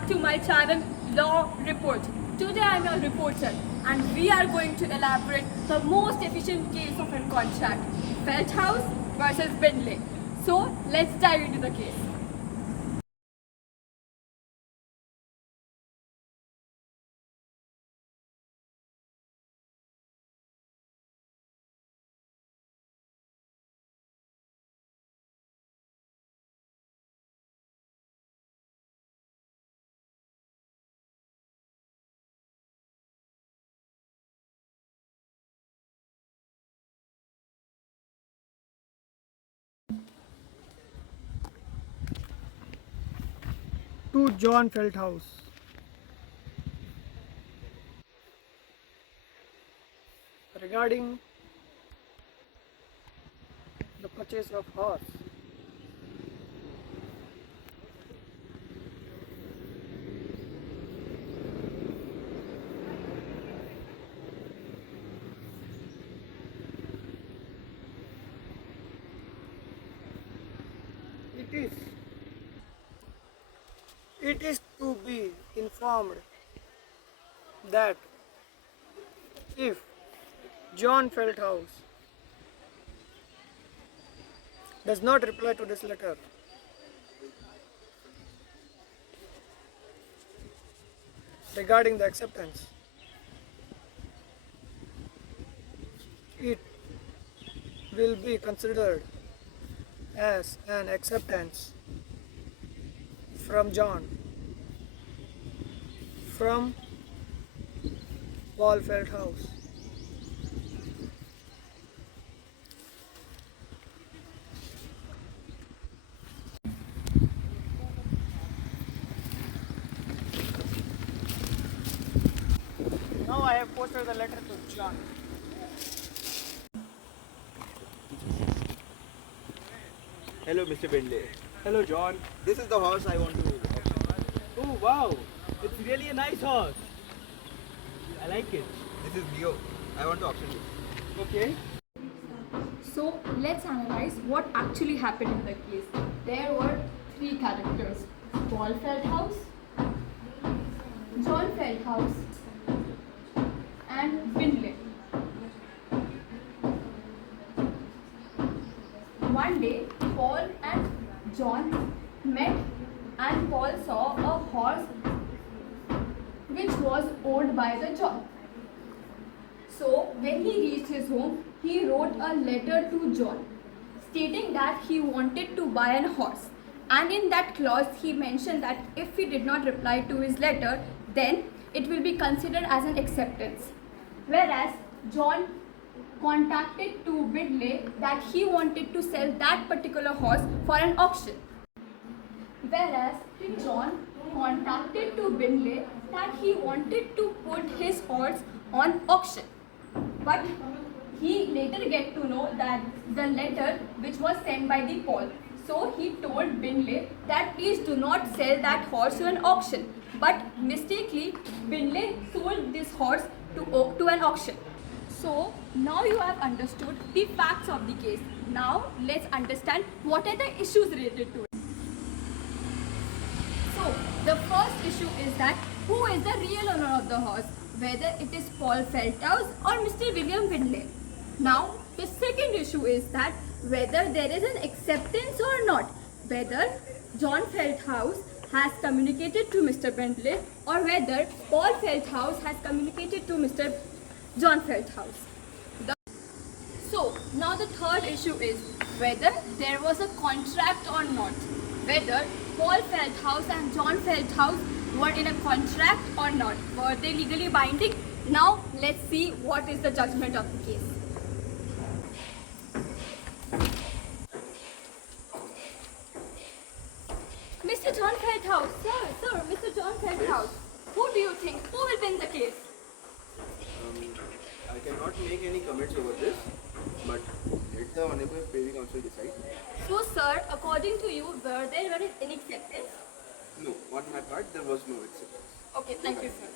back to my channel Law Report. Today I am a reporter and we are going to elaborate the most efficient case of a contract, Feldhaus versus Bentley. So let's dive into the case. To John Feldhaus. Regarding the purchase of horse. It is to be informed that if John Feldhaus does not reply to this letter, regarding the acceptance, it will be considered as an acceptance from John from Paul Feldhaus. Now I have posted the letter to John. Hello, Mr. Bentley. Hello, John. This is the horse I want to. Oh, wow. It's really a nice horse. I like it. This is Leo. I want to auction it. Okay. So let's analyze what actually happened in the case. There were three characters: Paul Feldhaus, John Feldhaus, and Bentley. One day, Paul and John met, and Paul saw a horse which was owned by the John. So when he reached his home, he wrote a letter to John stating that he wanted to buy a horse. And in that clause, he mentioned that if he did not reply to his letter, then it will be considered as an acceptance. Whereas John contacted to Bentley that he wanted to sell that particular horse for an auction. Whereas John contacted to Bentley that he wanted to put his horse on auction. But he later get to know that the letter which was sent by the Paul. So he told Bentley that please do not sell that horse to an auction. But mistakenly, Bentley sold this horse to an auction. So now you have understood the facts of the case. Now let's understand what are the issues related to it. So the first issue is that who is the real owner of the horse, whether it is Paul Feldhaus or Mr. William Bentley. Now the second issue is that whether there is an acceptance or not, whether John Feldhaus has communicated to Mr. Bentley or whether Paul Feldhaus has communicated to Mr. John Feldhaus. So now the third issue is whether there was a contract or not, whether Paul Feldhaus and John Feldhaus were in a contract or not, were they legally binding? Now let's see what is the judgment of the case. Mr. John Feldhaus, sir, Mr. John Feldhaus, who do you think, who will win the case? I cannot make any comments over this, but let the Honorable Privy Council decide. So sir, according to you, were there any acceptance? No, on my part, there was no acceptance. Okay, thank you, sir.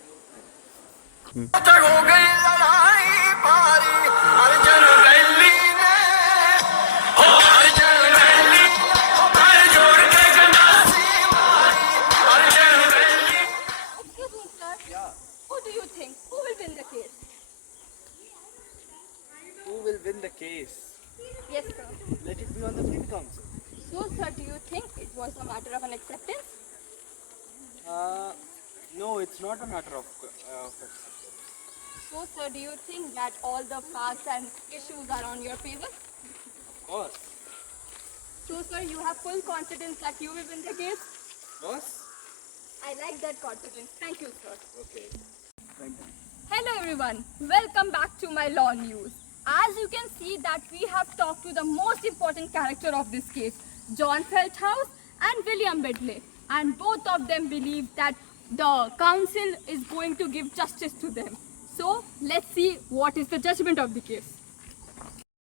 हो गई लड़ाई भारी Arjun valley ने हो Arjun valley ने हो कर जोड़ के गंडासी मारी Arjun valley it's not a matter of acceptance. So, sir, do you think that all the facts and issues are on your favor? Of course. So, sir, you have full confidence that you will win the case? Of course. I like that confidence. Thank you, sir. Okay. Hello everyone, welcome back to my law news. As you can see that we have talked to the most important character of this case, John Feldhaus and William Bentley, and both of them believe that the council is going to give justice to them. So let's see what is the judgment of the case.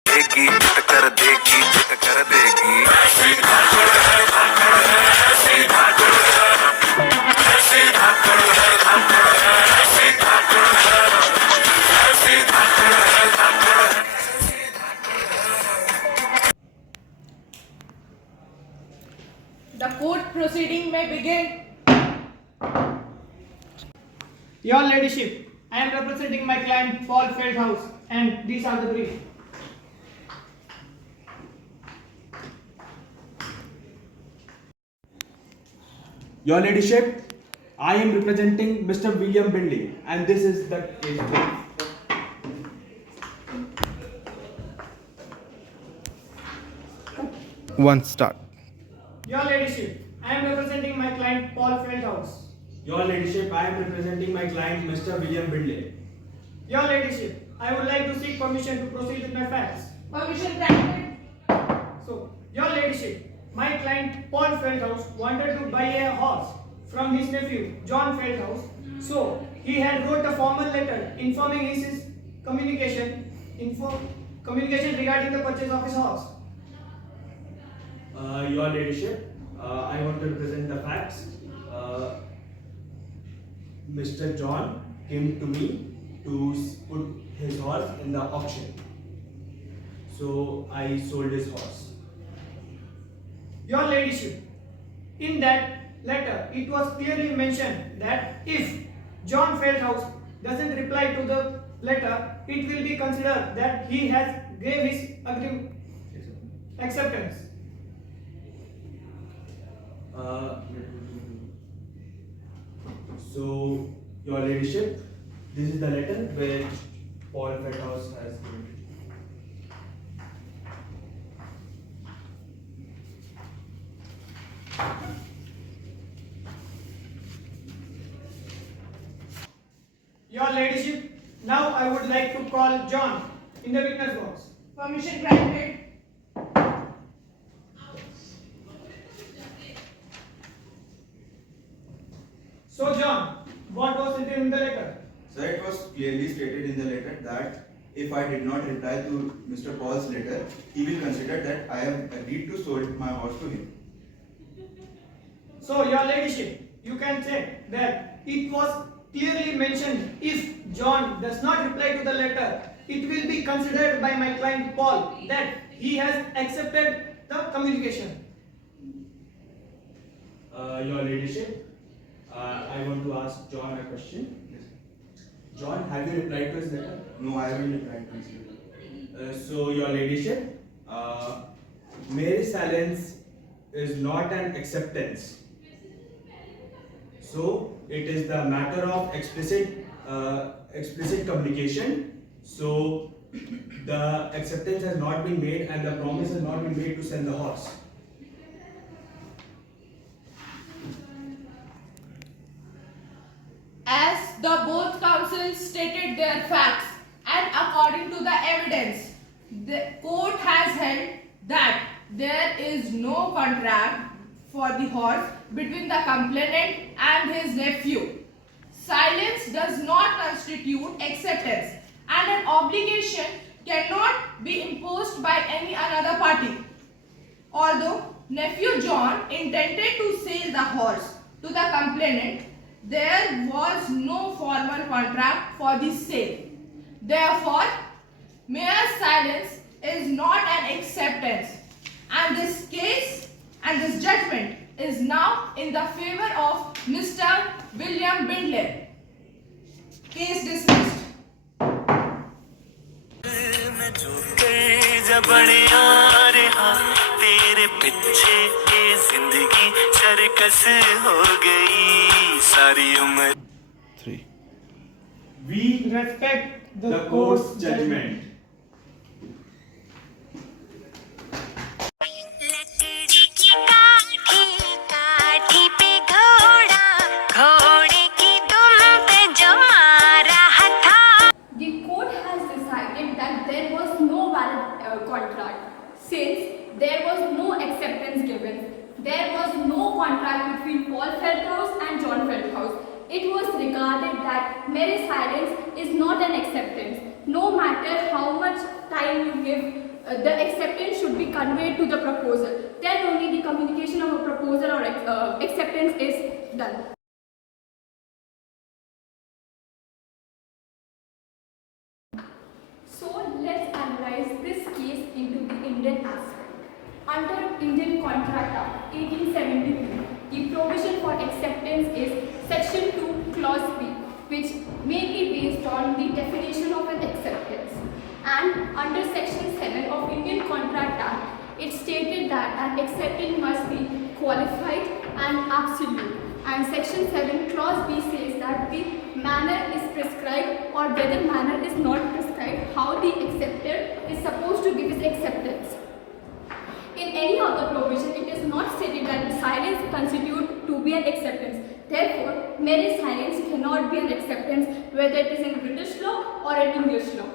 देगी टक्कर देगी टक्कर देगी The court proceeding may begin. Your Ladyship, I am representing my client Paul Feldhaus, and these are the briefs. Your Ladyship, I am representing Mr. William Bentley, and this is the case brief. One start. Your Ladyship, I am representing my client Paul Feldhaus. Your Ladyship, I am representing my client Mr. William Bentley. Your Ladyship, I would like to seek permission to proceed with my facts. Permission granted. So, Your Ladyship, my client Paul Feldhaus wanted to buy a horse from his nephew John Feldhaus. So, he had wrote a formal letter informing his communication regarding the purchase of his horse. Your Ladyship, I want to represent the facts. Mr. John came to me to put his horse in the auction. So I sold his horse. Your Ladyship, in that letter, it was clearly mentioned that if John Feldhaus doesn't reply to the letter, it will be considered that he has gave his acceptance. So, Your Ladyship, this is the letter which Paul Feldhaus has given. Your Ladyship, now I would like to call John in the witness box. Permission granted. So John, what was written in the letter? Sir, it was clearly stated in the letter that if I did not reply to Mr. Paul's letter, he will consider that I have agreed to sold my horse to him. So Your Ladyship, you can check that it was clearly mentioned if John does not reply to the letter, it will be considered by my client Paul that he has accepted the communication. Your Ladyship, I want to ask John a question. John, have you replied to his letter? No, I haven't replied to his letter. So, Your Ladyship, mere silence is not an acceptance. So, it is the matter of explicit communication. So, the acceptance has not been made and the promise has not been made to sell the horse. As the both counsels stated their facts and according to the evidence, the court has held that there is no contract for the horse between the complainant and his nephew. Silence does not constitute acceptance and an obligation cannot be imposed by any another party. Although nephew John intended to sell the horse to the complainant, there was no formal contract for the sale. Therefore, mere silence is not an acceptance, and this case and this judgment is now in the favor of Mr. William Bentley. Case dismissed. तेरे पीछे ये जिंदगी circus हो गई सारी उम्र 3. We respect the court's judgment. लकड़ी की काठी काठी पे घोड़ा घोड़े की दुम पे जो मारा था. The court has decided that there was no valid contract since there was no acceptance given. There was no contract between Paul Feldhaus and John Feldhaus. It was regarded that mere silence is not an acceptance. No matter how much time you give, the acceptance should be conveyed to the proposer. Then only the communication of a proposal or acceptance is done. So let's analyze this case into the Indian aspect. Under Indian Contract Act 1872, the provision for acceptance is Section 2, Clause B, which may be based on the definition of an acceptance. And under Section 7 of Indian Contract Act, it stated that an acceptance must be qualified and absolute. And Section 7, Clause B says that the manner is prescribed or whether manner is not prescribed, how the acceptor is supposed to give his acceptance. In any other provision, it is not stated that the silence constitutes to be an acceptance. Therefore, mere silence cannot be an acceptance, whether it is in British law or in English law.